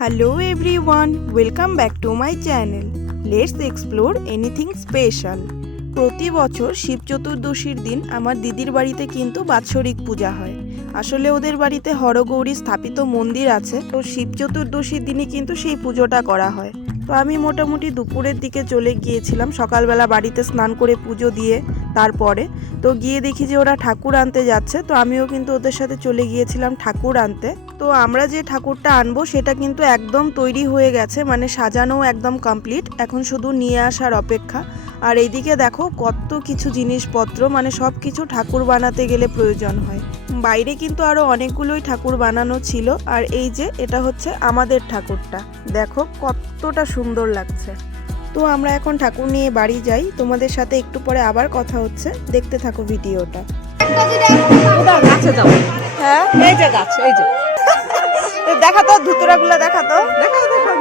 Hello everyone, welcome back to my channel. Let's explore anything special. প্রতি বছর শিব চতুর্দশীর দিন আমার দিদির বাড়িতে কিন্তু বাৎসরিক পূজা হয়। আসলে ওদের বাড়িতে হরগৌরী স্থাপিত মন্দির আছে, তো শিব চতুর্দশীর দিনই কিন্তু সেই পুজোটা করা হয়। তো আমি মোটামুটি দুপুরের দিকে চলে গিয়েছিলাম, সকালবেলা বাড়িতে স্নান করে পুজো দিয়ে তারপরে তো গিয়ে দেখি যে ওরা ঠাকুর আনতে যাচ্ছে, তো আমিও কিন্তু ওদের সাথে চলে গিয়েছিলাম ঠাকুর আনতে। তো আমরা যে ঠাকুরটা আনবো সেটা কিন্তু একদম তৈরি হয়ে গেছে, মানে সাজানো একদম কমপ্লিট, এখন শুধু নিয়ে আসার অপেক্ষা। আর এইদিকে দেখো কত কিছু জিনিসপত্র, মানে সব কিছু ঠাকুর বানাতে গেলে প্রয়োজন হয়। বাইরে কিন্তু আরও অনেকগুলোই ঠাকুর বানানো ছিল, আর এই যে এটা হচ্ছে আমাদের ঠাকুরটা, দেখো কতটা সুন্দর লাগছে। তো আমরা এখন ঠাকুর নিয়ে বাড়ি যাই, তোমাদের সাথে একটু পরে আবার কথা হচ্ছে, দেখতে থাকো ভিডিওটা। হ্যাঁ এই যে গাছ, এই যে দেখা তো ধুতরাগুলো, দেখা তো দেখা দেখা।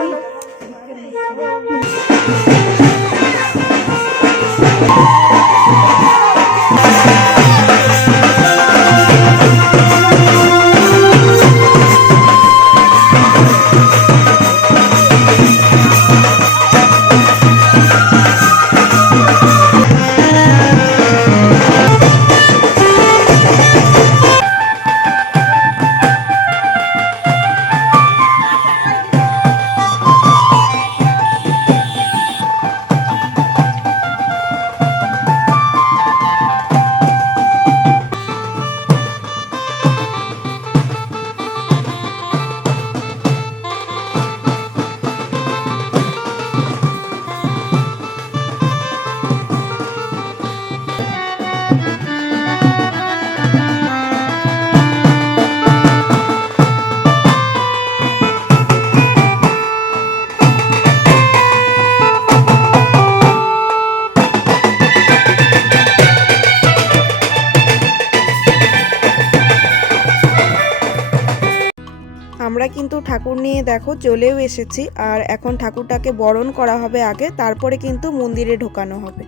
আমরা কিন্তু ঠাকুর নিয়ে দেখো চলেও এসেছি, আর এখন ঠাকুরটাকে বরণ করা হবে আগে, তারপরে কিন্তু মন্দিরে ঢোকানো হবে।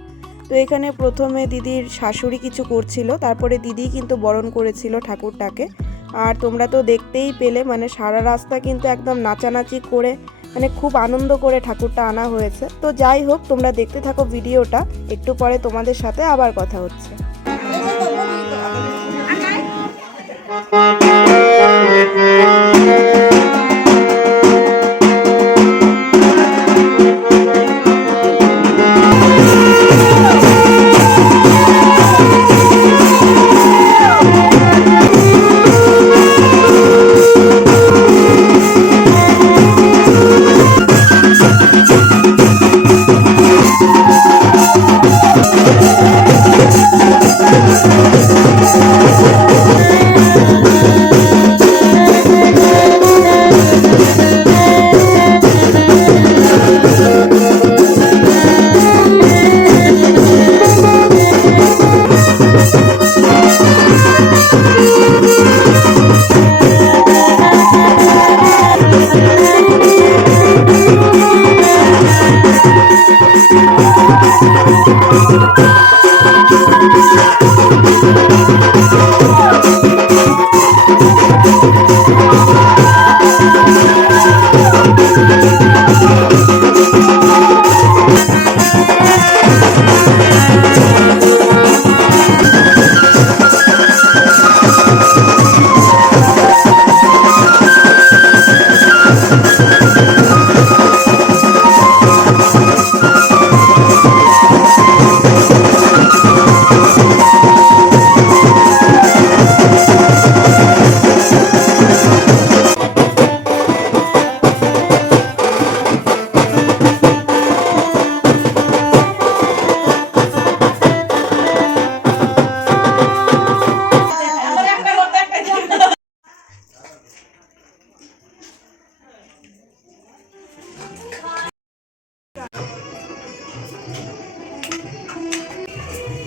তো এখানে প্রথমে দিদির শাশুড়ি কিছু করছিল, তারপরে দিদি কিন্তু বরণ করেছিল ঠাকুরটাকে। আর তোমরা তো দেখতেই পেলে, মানে সারা রাস্তা কিন্তু একদম নাচানাচি করে, মানে খুব আনন্দ করে ঠাকুরটা আনা হয়েছে। তো যাই হোক, তোমরা দেখতে থাকো ভিডিওটা, একটু পরে তোমাদের সাথে আবার কথা হচ্ছে।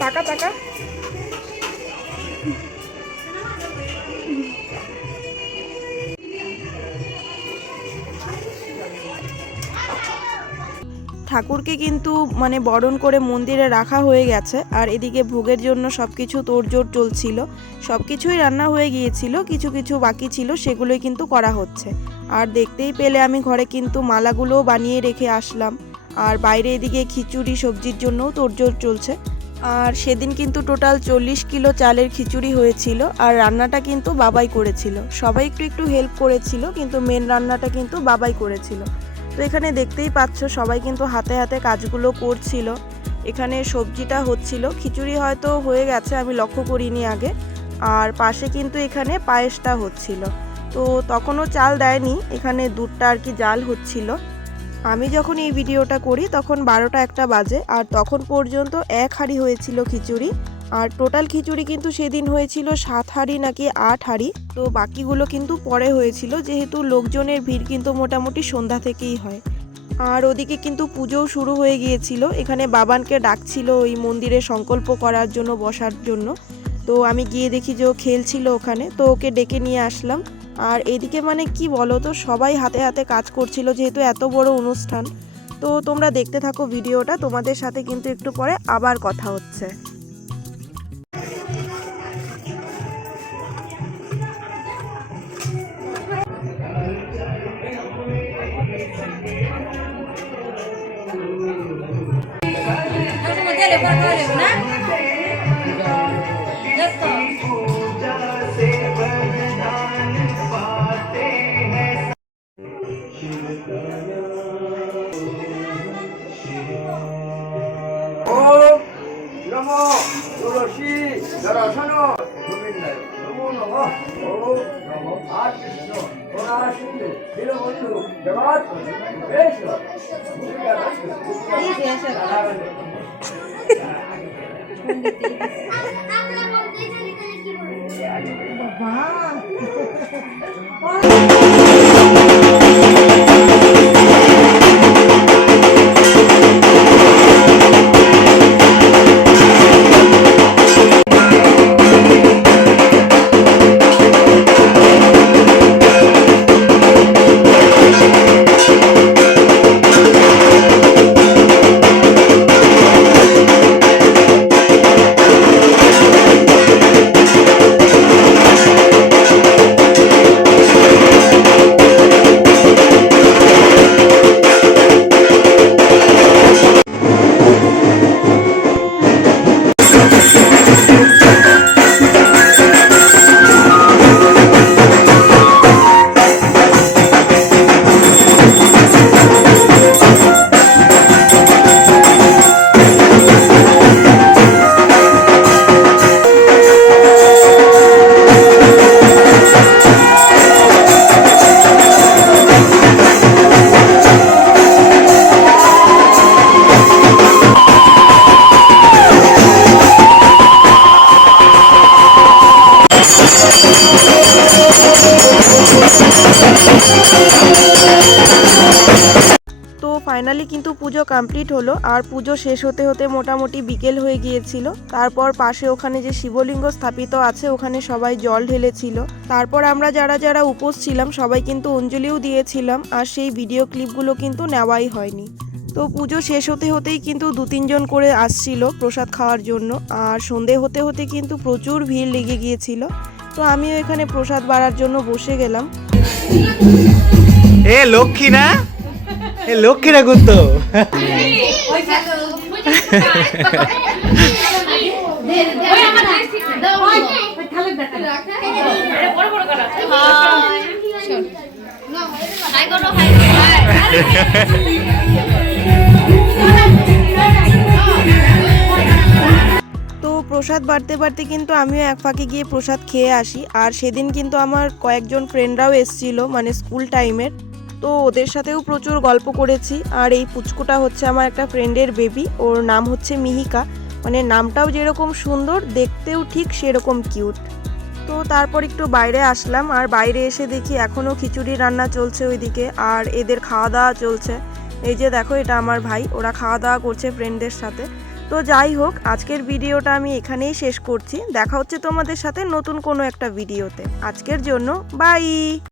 টাকা টাকা ঠাকুরকে কিন্তু মানে বরণ করে মন্দিরে রাখা হয়ে গেছে, আর এদিকে ভোগের জন্য সব কিছু তোড়জোড় চলছিল, সব কিছুই রান্না হয়ে গিয়েছিল, কিছু কিছু বাকি ছিল সেগুলোই কিন্তু করা হচ্ছে। আর দেখতেই পেলে আমি ঘরে কিন্তু মালাগুলোও বানিয়ে রেখে আসলাম। আর বাইরে এদিকে খিচুড়ি সবজির জন্যও তোড়জোড় চলছে। আর সেদিন কিন্তু টোটাল 40 কিলো চালের খিচুড়ি হয়েছিল। আর রান্নাটা কিন্তু বাবাই করেছিল, সবাই একটু একটু হেল্প করেছিল, কিন্তু মেন রান্নাটা কিন্তু বাবাই করেছিল। তো এখানে দেখতেই পাচ্ছ সবাই কিন্তু হাতে হাতে কাজগুলো করছিল। এখানে সবজিটা হচ্ছিল, খিচুড়ি হয়তো হয়ে গেছে, আমি লক্ষ্য করিনি আগে। আর পাশে কিন্তু এখানে পায়েসটা হচ্ছিল। তো তখনও চাল দেয়নি, এখানে দুধটা আর কি জাল হচ্ছিল। আমি যখন এই ভিডিওটা করি তখন 12টা 1টা বাজে। আর তখন পর্যন্ত 1 হাঁড়ি হয়েছিল খিচুড়ি। আর টোটাল খিচুড়ি কিন্তু সেদিন হয়েছিল 7 হাঁড়ি নাকি 8 হাঁড়ি। তো বাকিগুলো কিন্তু পরে হয়েছিল, যেহেতু লোকজনের ভিড় কিন্তু মোটামুটি সন্ধ্যা থেকেই হয়। আর ওদিকে কিন্তু পুজোও শুরু হয়ে গিয়েছিল। এখানে বাবানকে ডাকছিল ওই মন্দিরে সংকল্প করার জন্য, বসার জন্য। তো আমি গিয়ে দেখি যে ও খেলছিল ওখানে, তো ওকে ডেকে নিয়ে আসলাম। আর এদিকে মানে কি বলো তো, সবাই হাতে হাতে কাজ করছিল যেহেতু এত বড় অনুষ্ঠান। তো তোমরা দেখতে থাকো ভিডিওটা, তোমাদের সাথে কিন্তু একটু পরে আবার কথা হচ্ছে। নমো তুলসী দর্শন গোবিন্দায় নমো নমঃ ওম নমো কৃষ্ণ করুণা সিন্ধু দীনবন্ধু জগৎ ঈশ্বর তো ফাইনালি কিন্তু পুজো কমপ্লিট হলো। আর পুজো শেষ হতে হতে মোটামুটি বিকেল হয়ে গিয়েছিল। তারপর পাশে ওখানে যে শিবলিঙ্গ স্থাপিত আছে ওখানে সবাই জল ঢেলেছিল। তারপর আমরা যারা যারা উপোস ছিলাম সবাই কিন্তু অঞ্জলিও দিয়েছিলাম। আর সেই ভিডিও ক্লিপগুলো কিন্তু নেওয়াই হয়নি। তো পুজো শেষ হতে হতেই কিন্তু 2-3 জন করে আসছিল প্রসাদ খাওয়ার জন্য। আর সন্ধে হতে হতে কিন্তু প্রচুর ভিড় লেগে গিয়েছিল। তো আমিও এখানে প্রসাদ বাড়ার জন্য বসে গেলাম। এ লক্ষ্মী না, এ লক্ষ্মীরা করতো। তো প্রসাদ বাড়তে বাড়তে কিন্তু আমিও এক ফাঁকে গিয়ে প্রসাদ খেয়ে আসি। আর সেদিন কিন্তু আমার কয়েকজন ফ্রেন্ডরাও এসেছিল, মানে স্কুল টাইমের। তো ওদের সাথেও প্রচুর গল্প করেছি। আর এই পুচকুটা হচ্ছে আমার একটা ফ্রেন্ডের বেবি, ওর নাম হচ্ছে মিহিকা। মানে নামটাও যেরকম সুন্দর, দেখতেও ঠিক সেরকম কিউট। তো তারপর একটু বাইরে আসলাম। আর বাইরে এসে দেখি এখনও খিচুড়ি রান্না চলছে ওইদিকে, আর এদের খাওয়া দাওয়া চলছে। এই যে দেখো, এটা আমার ভাই, ওরা খাওয়া দাওয়া করছে ফ্রেন্ডদের সাথে। তো যাই হোক, আজকের ভিডিওটা আমি এখানেই শেষ করছি। দেখা হচ্ছে তোমাদের সাথে নতুন কোনো একটা ভিডিওতে। আজকের জন্য বাই।